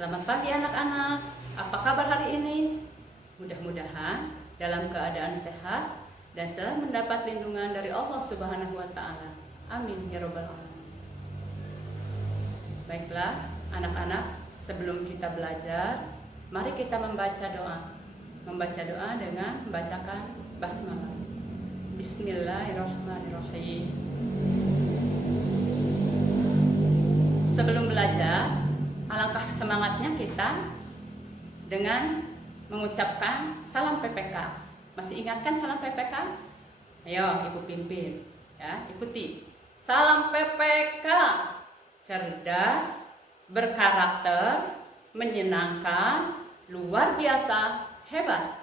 Selamat pagi anak-anak, apa kabar hari ini? Mudah-mudahan dalam keadaan sehat dan selalu mendapat lindungan dari Allah Subhanahu wa Ta'ala. Amin ya Rabbal Alamin. Baiklah anak-anak, sebelum kita belajar, mari kita membaca doa. Membaca doa dengan membacakan basmalah. Bismillahirrahmanirrahim. Sebelum belajar, alangkah semangatnya kita dengan mengucapkan salam PPK. Masih ingatkan salam PPK? Ayo Ibu pimpin, ya, ikuti. Salam PPK, cerdas, berkarakter, menyenangkan, luar biasa, hebat.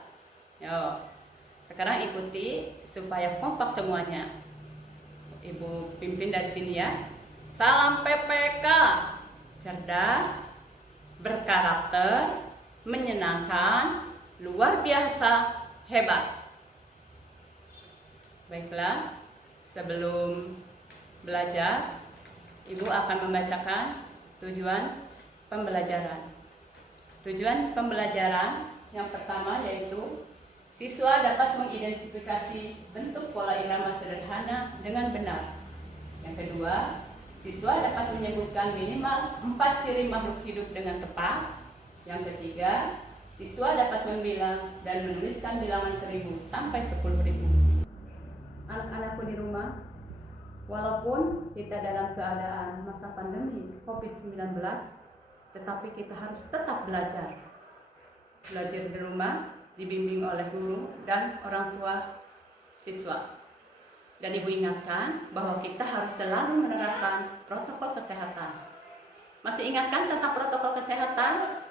Yo, sekarang ikuti supaya kompak semuanya. Ibu pimpin dari sini ya. Salam PPK, cerdas, berkarakter, menyenangkan, luar biasa, hebat. Baiklah, sebelum belajar, Ibu akan membacakan tujuan pembelajaran. Tujuan pembelajaran yang pertama yaitu siswa dapat mengidentifikasi bentuk pola irama sederhana dengan benar. Yang kedua, siswa dapat menyebutkan minimal 4 ciri makhluk hidup dengan tepat. Yang ketiga, siswa dapat membilang dan menuliskan bilangan 1000 sampai 10.000. Anak-anakku di rumah, walaupun kita dalam keadaan masa pandemi COVID-19, tetapi kita harus tetap belajar. Belajar di rumah, dibimbing oleh guru dan orang tua siswa. Dan Ibu ingatkan bahwa kita harus selalu menerapkan protokol kesehatan. Masih ingatkan tentang protokol kesehatan?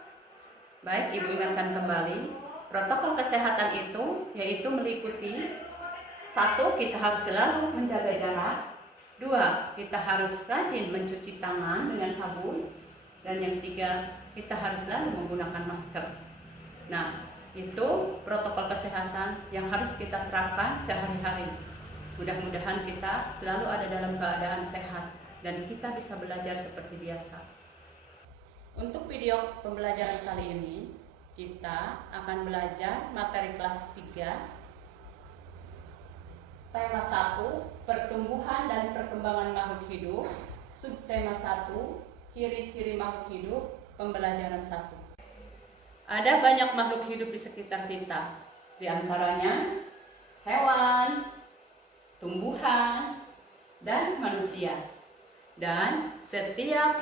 Baik, Ibu ingatkan kembali. Protokol kesehatan itu yaitu meliputi 1. Kita harus selalu menjaga jarak. 2. Kita harus rajin mencuci tangan dengan sabun. Dan yang 3, kita harus selalu menggunakan masker. Nah, itu protokol kesehatan yang harus kita terapkan sehari-hari. Mudah-mudahan kita selalu ada dalam keadaan sehat dan kita bisa belajar seperti biasa. Untuk video pembelajaran kali ini, kita akan belajar materi kelas 3. Tema 1, pertumbuhan dan perkembangan makhluk hidup. Subtema 1, ciri-ciri makhluk hidup, pembelajaran 1. Ada banyak makhluk hidup di sekitar kita, di antaranya hewan, tumbuhan, dan manusia. Dan setiap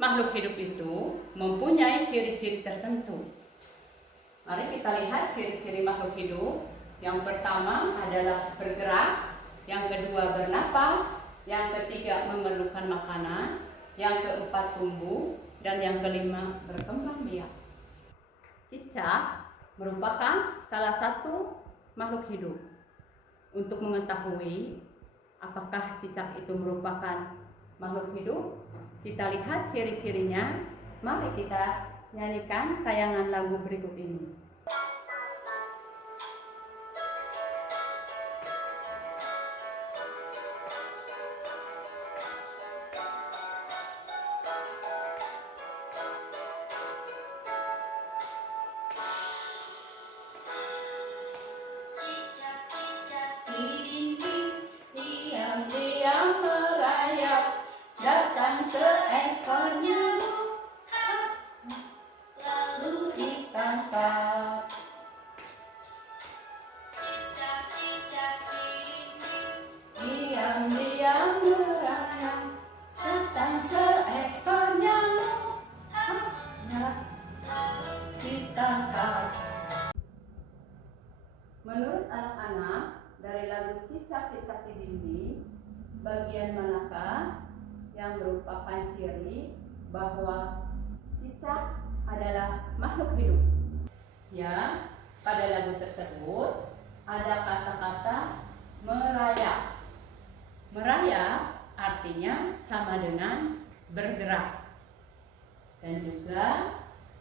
makhluk hidup itu mempunyai ciri-ciri tertentu. Mari kita lihat ciri-ciri makhluk hidup. Yang pertama adalah bergerak, yang kedua bernapas, yang ketiga memerlukan makanan, yang keempat tumbuh, dan yang kelima berkembang biak. Cicak merupakan salah satu makhluk hidup. Untuk mengetahui apakah cicak itu merupakan makhluk hidup, kita lihat ciri-cirinya. Mari kita nyanyikan tayangan lagu berikut ini. Diam-diam merayap, datang seekor nyamuk, lalu ditangkap. Cicak-cicak di dinding, diam-diam merayap, datang seekor nyamuk, lalu ditangkap. Menurut anak-anak, dari lagu Cicak-cicak di dinding, bagian manakah yang merupakan ciri bahwa cicak adalah makhluk hidup? Ya, pada lagu tersebut ada kata-kata merayap. Merayap artinya sama dengan bergerak. Dan juga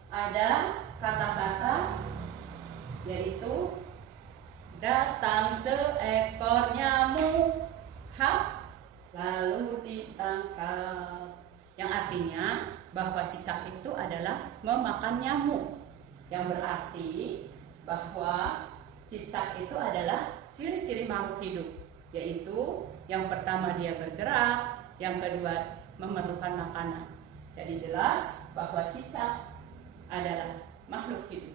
ada kata-kata yaitu datang seekor nyamuk, lalu ditangkap. Yang artinya bahwa cicak itu adalah memakan nyamuk, yang berarti bahwa cicak itu adalah ciri-ciri makhluk hidup, yaitu yang pertama dia bergerak, yang kedua memerlukan makanan. Jadi jelas bahwa cicak adalah makhluk hidup.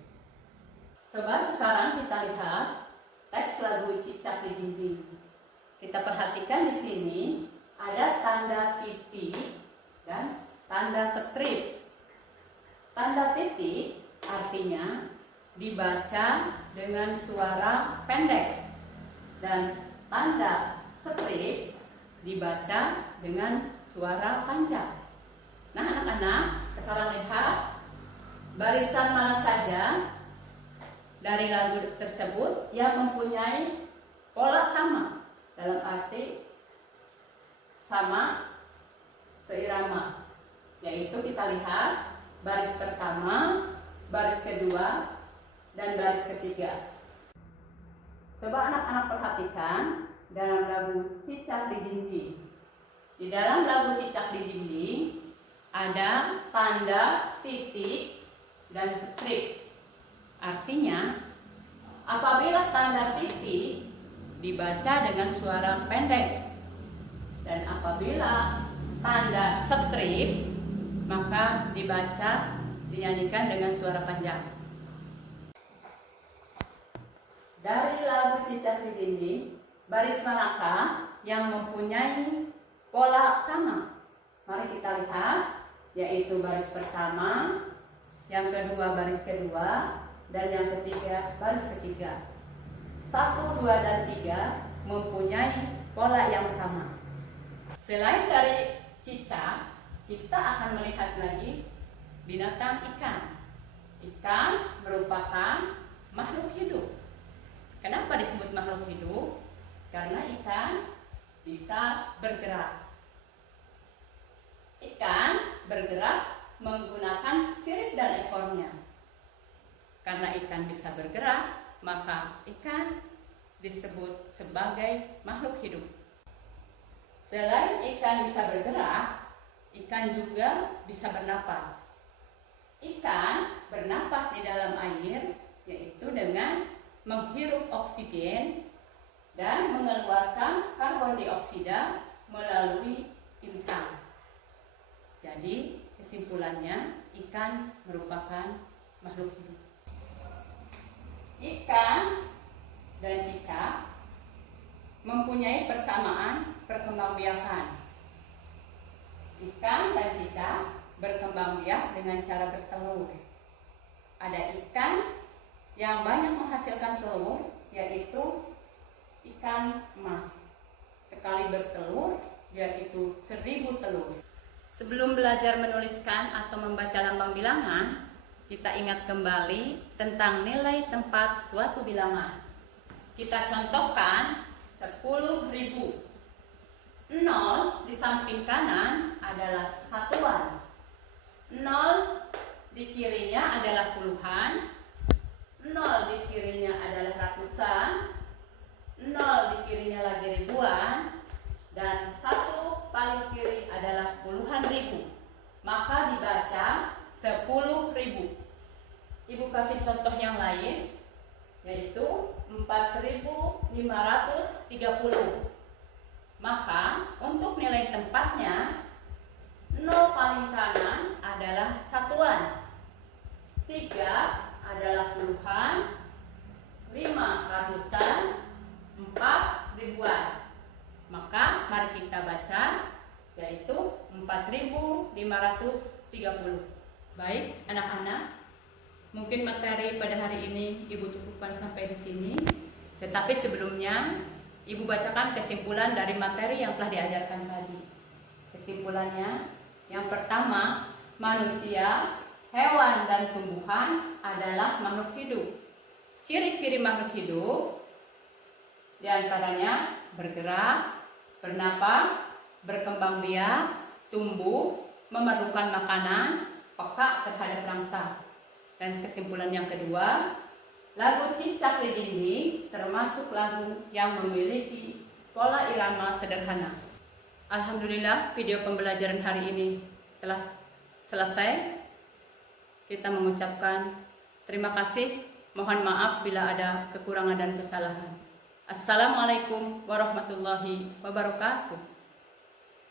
Coba sekarang kita lihat teks lagu Cicak di Dinding. Kita perhatikan di sini ada tanda titik dan tanda strip. Tanda titik artinya dibaca dengan suara pendek, dan tanda strip dibaca dengan suara panjang. Nah anak-anak, sekarang lihat barisan mana saja dari lagu tersebut yang mempunyai pola sama, dalam arti sama seirama, yaitu kita lihat baris pertama, baris kedua, dan baris ketiga. Coba anak-anak perhatikan dalam lagu Cicak di Dinding. Di dalam lagu Cicak di Dinding ada tanda titik dan strip. Artinya, apabila tanda titik dibaca dengan suara pendek, dan apabila tanda strip maka dinyanyikan dengan suara panjang. Dari lagu Cicak di Dinding, baris manakah yang mempunyai pola sama? Mari kita lihat, yaitu baris pertama, yang kedua baris kedua, dan yang ketiga baris ketiga. 1, 2, dan 3 mempunyai pola yang sama. Selain dari cicak, kita akan melihat lagi binatang ikan. Ikan merupakan makhluk hidup. Kenapa disebut makhluk hidup? Karena ikan bisa bergerak. Ikan bergerak menggunakan sirip dan ekornya. Karena ikan bisa bergerak, maka ikan disebut sebagai makhluk hidup. Selain ikan bisa bergerak, ikan juga bisa bernapas. Ikan bernapas di dalam air, yaitu dengan menghirup oksigen dan mengeluarkan karbon dioksida melalui insang. Jadi kesimpulannya, ikan merupakan makhluk hidup. Ikan dan cicak mempunyai persamaan perkembangbiakan. Ikan dan cicak berkembang biak dengan cara bertelur. Ada ikan yang banyak menghasilkan telur, yaitu ikan emas. Sekali bertelur, yaitu 1000 telur. Sebelum belajar menuliskan atau membaca lambang bilangan, kita ingat kembali tentang nilai tempat suatu bilangan. Kita contohkan 10.000. 0 di samping kanan adalah satuan. 0 di kirinya adalah puluhan. 0 di kirinya adalah ratusan. 0 di kirinya lagi ribuan. Dan 1 paling kiri adalah puluhan ribu. Maka dibaca 10.000. Ibu kasih contoh yang lain, yaitu 4.530. Maka untuk nilai tempatnya, 0 paling kanan adalah satuan, 3 adalah puluhan, 5 ratusan, 4 ribuan. Maka mari kita baca, yaitu 4.530. Baik anak-anak, mungkin materi pada hari ini Ibu cukupkan sampai di sini. Tetapi sebelumnya Ibu bacakan kesimpulan dari materi yang telah diajarkan tadi. Kesimpulannya, yang pertama, manusia, hewan, dan tumbuhan adalah makhluk hidup. Ciri-ciri makhluk hidup diantaranya bergerak, bernapas, berkembang biak, tumbuh, memerlukan makanan, peka terhadap rangsang. Dan kesimpulan yang kedua, lagu Cicak di Dinding termasuk lagu yang memiliki pola irama sederhana. Alhamdulillah, video pembelajaran hari ini telah selesai, kita mengucapkan terima kasih. Mohon maaf bila ada kekurangan dan kesalahan. Assalamualaikum warahmatullahi wabarakatuh.